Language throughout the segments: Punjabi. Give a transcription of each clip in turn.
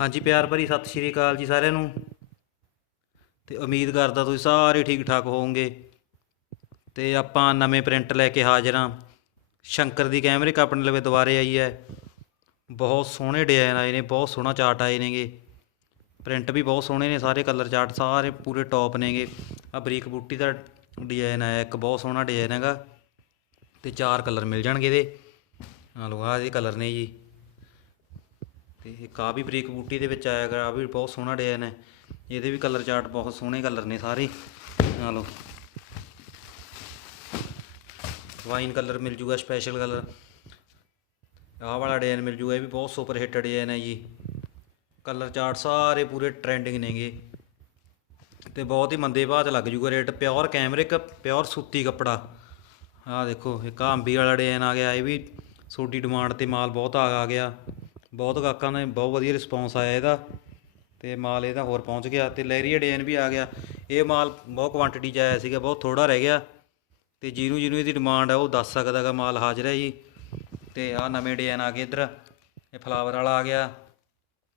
ਹਾਂਜੀ ਪਿਆਰ ਭਰੀ ਸਤਿ ਸ਼੍ਰੀ ਅਕਾਲ ਜੀ ਸਾਰਿਆਂ ਨੂੰ। ਤੇ ਉਮੀਦ ਕਰਦਾ ਤੁਸੀਂ ਸਾਰੇ ਠੀਕ ਠਾਕ ਹੋਵੋਗੇ। ਤੇ ਆਪਾਂ ਨਵੇਂ ਪ੍ਰਿੰਟ ਲੈ ਕੇ ਹਾਜ਼ਰ ਹਾਂ ਸ਼ੰਕਰ ਦੀ ਕੈਮਰੇ ਆਪਣੇ ਲਵੇ ਦੁਬਾਰੇ ਆਈ ਹੈ। ਬਹੁਤ ਸੋਹਣੇ ਡਿਜ਼ਾਈਨ ਆਏ ਨੇ, ਬਹੁਤ ਸੋਹਣਾ ਚਾਰਟ ਆਏ ਨੇਗੇ। ਪ੍ਰਿੰਟ ਵੀ ਬਹੁਤ ਸੋਹਣੇ ਨੇ ਸਾਰੇ ਕਲਰ ਚਾਰਟ, ਸਾਰੇ ਪੂਰੇ ਟੌਪ ਨੇਗੇ। ਆ ਬਰੀਕ ਬੂਟੀ ਦਾ ਡਿਜ਼ਾਈਨ ਆਇਆ, ਇੱਕ ਬਹੁਤ ਸੋਹਣਾ ਡਿਜ਼ਾਈਨ ਹੈਗਾ। ਤੇ ਚਾਰ ਕਲਰ ਮਿਲ ਜਾਣਗੇ ਇਹਦੇ। ਆ ਲਓ, ਆਹ ਇਹਦੇ ਕਲਰ ਨੇ ਜੀ। ਤੇ ਇੱਕ ਆ ਵੀ ਬਰੀਕ ਬੂਟੀ ਦੇ ਵਿੱਚ ਆਇਆ ਗਾ ਆ ਵੀ ਬਹੁਤ ਸੋਹਣਾ ਡਿਜ਼ਾਈਨ ਹੈ। ਇਹਦੇ ਵੀ ਕਲਰ ਚਾਰਟ ਬਹੁਤ ਸੋਹਣੇ ਕਲਰ ਨੇ ਸਾਰੇ। ਆ ਲਓ। ਵਾਈਨ ਕਲਰ ਮਿਲ ਜੂਗਾ ਸਪੈਸ਼ਲ ਕਲਰ ਆਹ ਵਾਲਾ ਡਿਜ਼ਾਈਨ ਮਿਲ ਜੂਗਾ, ਇਹ ਵੀ ਬਹੁਤ ਸੁਪਰ ਹਿੱਟ ਡਿਜ਼ਾਈਨ ਹੈ ਜੀ। ਕਲਰ ਚਾਰਟ ਸਾਰੇ ਪੂਰੇ ਟ੍ਰੈਂਡਿੰਗ ਨੇਗੇ। ਤੇ ਬਹੁਤ ਹੀ ਮੰਦੇ ਭਾਅ 'ਚ ਲੱਗ ਜੂਗਾ ਰੇਟ ਪਿਓਰ ਕੈਮਰਿਕ ਪਿਓਰ ਸੂਤੀ ਕੱਪੜਾ। ਆਹ ਦੇਖੋ, ਇੱਕ ਆਹ ਅੰਬੀ ਵਾਲਾ ਡਿਜ਼ਾਈਨ ਆ ਗਿਆ, ਇਹ ਵੀ ਛੋਟੀ ਡਿਮਾਂਡ ਤੇ ਮਾਲ ਬਹੁਤ ਆ ਗਿਆ। ਬਹੁਤ ਗਾਹਕਾਂ ਨੇ ਬਹੁਤ ਵਧੀਆ ਰਿਸਪੌਂਸ ਆਇਆ ਇਹਦਾ ਤੇ ਮਾਲ ਇਹਦਾ ਹੋਰ ਪਹੁੰਚ ਗਿਆ ਤੇ ਲਹਿਰੀਆ ਡਿਜ਼ਾਈਨ ਵੀ ਆ ਗਿਆ। ਇਹ ਮਾਲ ਬਹੁਤ ਕੁਆਂਟੀਟੀ 'ਚ ਆਇਆ ਸੀਗਾ, ਬਹੁਤ ਥੋੜਾ ਰਹਿ ਗਿਆ ਤੇ ਜਿਹਨੂੰ ਜਿਹਨੂੰ ਇਹਦੀ ਡਿਮਾਂਡ ਹੈ ਉਹ ਦੱਸ ਸਕਦਾ ਗਾ ਮਾਲ ਹਾਜ਼ਰ ਹੈ ਜੀ। ਤੇ ਆਹ ਨਵੇਂ ਡਿਜ਼ਾਈਨ ਆ ਗਏ ਇੱਧਰ, ਇਹ ਫਲਾਵਰ ਵਾਲਾ ਆ ਗਿਆ,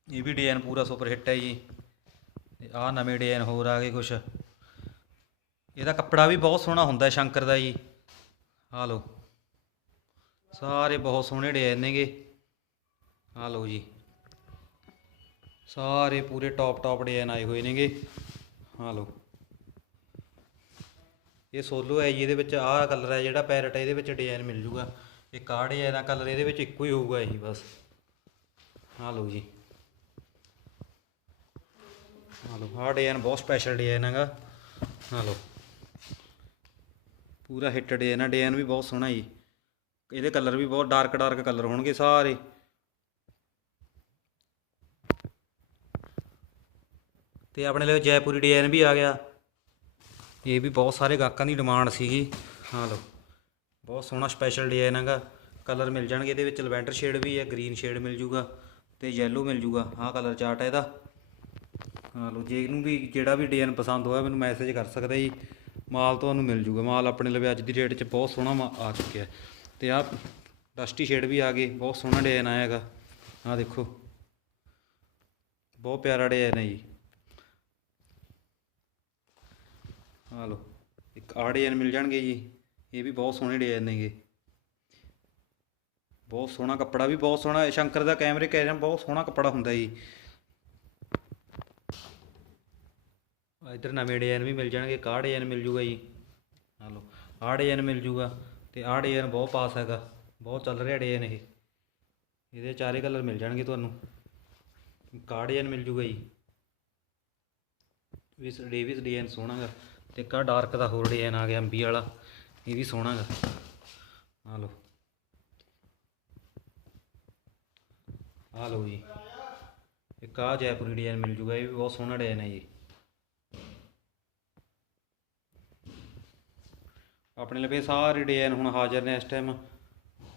ਇਹ ਵੀ ਡਿਜ਼ਾਈਨ ਪੂਰਾ ਸੁਪਰ ਹਿੱਟ ਹੈ ਜੀ। ਤੇ ਆਹ ਨਵੇਂ ਡਿਜ਼ਾਈਨ ਹੋਰ ਆ ਗਏ ਕੁਛ। ਇਹਦਾ ਕੱਪੜਾ ਵੀ ਬਹੁਤ ਸੋਹਣਾ ਹੁੰਦਾ ਹੈ ਸ਼ੰਕਰ ਦਾ ਜੀ। ਆ ਲਓ, ਸਾਰੇ ਬਹੁਤ ਸੋਹਣੇ ਡਿਜ਼ਾਈਨ ਨੇਗੇ। ਆ ਲਓ ਜੀ। ਸਾਰੇ ਪੂਰੇ ਟੌਪ ਟੌਪ ਡਿਜ਼ਾਈਨ ਆਏ ਹੋਏ ਨੇਗੇ। ਆ ਲਓ। ਇਹ ਸੋਲੋ ਹੈ ਜੀ, ਇਹਦੇ ਵਿੱਚ ਆਹ ਕਲਰ ਹੈ ਜਿਹੜਾ ਪੈਰਟ ਹੈ, ਇਹਦੇ ਵਿੱਚ ਡਿਜ਼ਾਈਨ ਮਿਲ ਜੂਗਾ। ਇੱਕ ਆਹ ਡਿਜ਼ਾਈਨ ਦਾ ਕਲਰ ਇਹਦੇ ਵਿੱਚ ਇੱਕੋ ਹੀ ਹੋਊਗਾ ਇਹੀ ਬਸ। ਆ ਲਓ ਜੀ। ਆ ਲਓ, ਆਹ ਡਿਜ਼ਾਈਨ ਬਹੁਤ ਸਪੈਸ਼ਲ ਡਿਜ਼ਾਈਨ ਹੈਗਾ। ਆ ਲਓ। ਪੂਰਾ ਹਿੱਟ ਡਿਜ਼ਾਈਨ ਹੈ ਡਿਜ਼ਾਈਨ ਵੀ ਬਹੁਤ ਸੋਹਣਾ ਜੀ। ਇਹਦੇ ਕਲਰ ਵੀ ਬਹੁਤ ਡਾਰਕ ਡਾਰਕ ਕਲਰ ਹੋਣਗੇ ਸਾਰੇ। ਤੇ ਆਪਣੇ ਲਈ ਜੈਪੁਰੀ ਡਿਜ਼ਾਈਨ ਵੀ ਆ ਗਿਆ। ਇਹ ਵੀ ਬਹੁਤ ਸਾਰੇ ਗਾਹਕਾਂ ਦੀ ਡਿਮਾਂਡ ਸੀਗੀ। ਹਾਂ ਲਓ, ਬਹੁਤ ਸੋਹਣਾ ਸਪੈਸ਼ਲ ਡਿਜ਼ਾਈਨ ਹੈਗਾ। ਕਲਰ ਮਿਲ ਜਾਣਗੇ ਇਹਦੇ ਵਿੱਚ ਲਵੈਂਡਰ ਸ਼ੇਡ ਵੀ ਹੈ ਗ੍ਰੀਨ ਸ਼ੇਡ ਮਿਲ ਜੂਗਾ ਤੇ ਯੈਲੋ ਮਿਲ ਜੂਗਾ। ਆਹ ਕਲਰ ਚਾਰਟ ਹੈ ਇਹਦਾ। ਹਾਂ ਲਓ, ਜੇ ਇਹਨੂੰ ਵੀ ਜਿਹੜਾ ਵੀ ਡਿਜ਼ਾਈਨ ਪਸੰਦ ਹੋਇਆ, ਮੈਨੂੰ ਮੈਸੇਜ ਕਰ ਸਕਦਾ ਜੀ। ਮਾਲ ਤੁਹਾਨੂੰ ਮਿਲ ਜੂਗਾ। ਮਾਲ ਆਪਣੇ ਲਈ ਅੱਜ ਦੀ ਡੇਟ 'ਚ ਬਹੁਤ ਸੋਹਣਾ ਮਾ- ਆ ਚੁੱਕਿਆ। ਤੇ ਆਹ ਡਸਟੀ ਸ਼ੇਡ ਵੀ ਆ ਗਏ। ਬਹੁਤ ਸੋਹਣਾ ਡਿਜ਼ਾਈਨ ਆਇਆ ਹੈਗਾ। ਆਹ ਦੇਖੋ। ਬਹੁਤ ਪਿਆਰਾ ਡਿਜ਼ਾਈਨ ਹੈ ਜੀ। ਆ ਲਓ। ਇੱਕ ਆਹ ਡਿਜ਼ਾਈਨ ਮਿਲ ਜਾਣਗੇ ਜੀ। ਇਹ ਵੀ ਬਹੁਤ ਸੋਹਣੇ ਡਿਜ਼ਾਈਨ ਨੇਗੇ। ਬਹੁਤ ਸੋਹਣਾ ਕੱਪੜਾ ਵੀ ਬਹੁਤ ਸੋਹਣਾ। ਸ਼ੰਕਰ ਦਾ ਕੈਮਰੇ ਕਹਿ ਬਹੁਤ ਸੋਹਣਾ ਕੱਪੜਾ ਹੁੰਦਾ ਜੀ। ਆ ਇੱਧਰ ਨਵੇਂ ਡਿਜ਼ਾਈਨ ਵੀ ਮਿਲ ਜਾਣਗੇ। ਇੱਕ ਆਹ ਡਿਜ਼ਾਈਨ ਮਿਲ ਜੂਗਾ ਜੀ। ਆ ਲਓ ਆਹ ਡਿਜ਼ਾਈਨ ਮਿਲ ਜੂਗਾ ਤੇ ਆਹ ਡਿਜ਼ਾਈਨ ਬਹੁਤ ਪਾਸ ਹੈਗਾ। ਬਹੁਤ ਚੱਲ ਰਿਹਾ ਡਿਜ਼ਾਈਨ ਇਹ। ਇਹਦੇ ਚਾਰੇ ਕਲਰ ਮਿਲ ਜਾਣਗੇ ਤੁਹਾਨੂੰ। ਇੱਕ ਆਹ ਡਿਜ਼ਾਈਨ ਮਿਲ ਜੂਗਾ ਜੀ। ਇਸ ਡੇਵਿਸ ਡਿਜ਼ਾਈਨ ਸੋਹਣਾ ਗਾ ਤੇ ਇੱਕ ਆਹ ਡਾਰਕ ਦਾ ਹੋਰ ਡਿਜ਼ਾਈਨ ਆ ਗਿਆ ਅੰਬੀ ਵਾਲਾ, ਇਹ ਵੀ ਸੋਹਣਾ ਗਾ। ਆ ਲਓ। ਆ ਲਓ ਜੀ। ਇੱਕ ਆਹ ਜੈਪੁਰੀ ਡਿਜ਼ਾਈਨ ਮਿਲ ਜੂਗਾ, ਇਹ ਵੀ ਬਹੁਤ ਸੋਹਣਾ ਡਿਜ਼ਾਈਨ ਹੈ ਜੀ। ਆਪਣੇ ਲਵੇ ਸਾਰੇ ਡਿਜ਼ਾਈਨ ਹੁਣ ਹਾਜ਼ਰ ਨੇ ਇਸ ਟਾਈਮ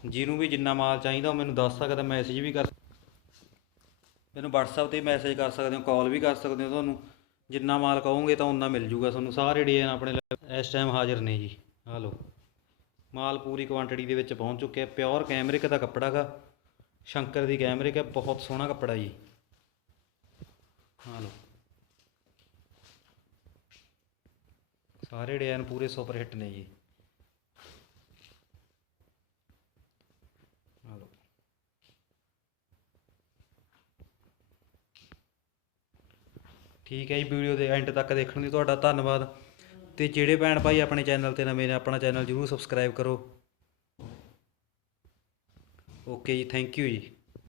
ਜਿਹਨੂੰ ਵੀ ਜਿੰਨਾ ਮਾਲ ਚਾਹੀਦਾ ਉਹ ਮੈਨੂੰ ਦੱਸ ਸਕਦਾ ਮੈਸੇਜ ਵੀ ਕਰ ਮੈਨੂੰ WhatsApp ਤੇ ਮੈਸੇਜ ਕਰ ਸਕਦੇ ਹੋ ਕਾਲ ਵੀ ਕਰ ਸਕਦੇ ਹੋ ਤੁਹਾਨੂੰ। ਜਿੰਨਾ ਮਾਲ ਕਹੋਗੇ ਤਾਂ ਉਨਾ ਮਿਲ ਜੂਗਾ ਤੁਹਾਨੂੰ। ਸਾਰੇ ਡਿਜ਼ਾਈਨ ਆਪਣੇ ਇਸ ਟਾਈਮ ਹਾਜ਼ਰ ਨੇ ਜੀ। ਆ ਲਓ। ਮਾਲ ਪੂਰੀ ਕੁਆਂਟੀਟੀ ਦੇ ਵਿੱਚ ਪਹੁੰਚ ਚੁੱਕਿਆ ਪਿਓਰ ਕੈਮਰਿਕ ਦਾ ਕੱਪੜਾ ਗਾ। ਸ਼ੰਕਰ ਦੀ ਕੈਮਰਿਕ ਹੈ। ਬਹੁਤ ਸੋਹਣਾ ਕੱਪੜਾ ਜੀ। ਆ ਲਓ। ਸਾਰੇ ਡਿਜ਼ਾਈਨ ਪੂਰੇ ਸੁਪਰ ਹਿੱਟ ਨੇ ਜੀ ਆ ਲਓ ਠੀਕ ਹੈ ਜੀ, ਵੀਡੀਓ ਦੇ ਐਂਡ ਤੱਕ ਦੇਖਣ ਲਈ ਤੁਹਾਡਾ ਧੰਨਵਾਦ। ਤੇ ਜਿਹੜੇ ਭੈਣ ਭਾਈ ਆਪਣੇ ਚੈਨਲ ਤੇ ਨਵੇਂ ਨੇ, ਆਪਣਾ ਚੈਨਲ ਜਰੂਰ ਸਬਸਕ੍ਰਾਈਬ ਕਰੋ। ਓਕੇ ਜੀ ਥੈਂਕ ਯੂ ਜੀ।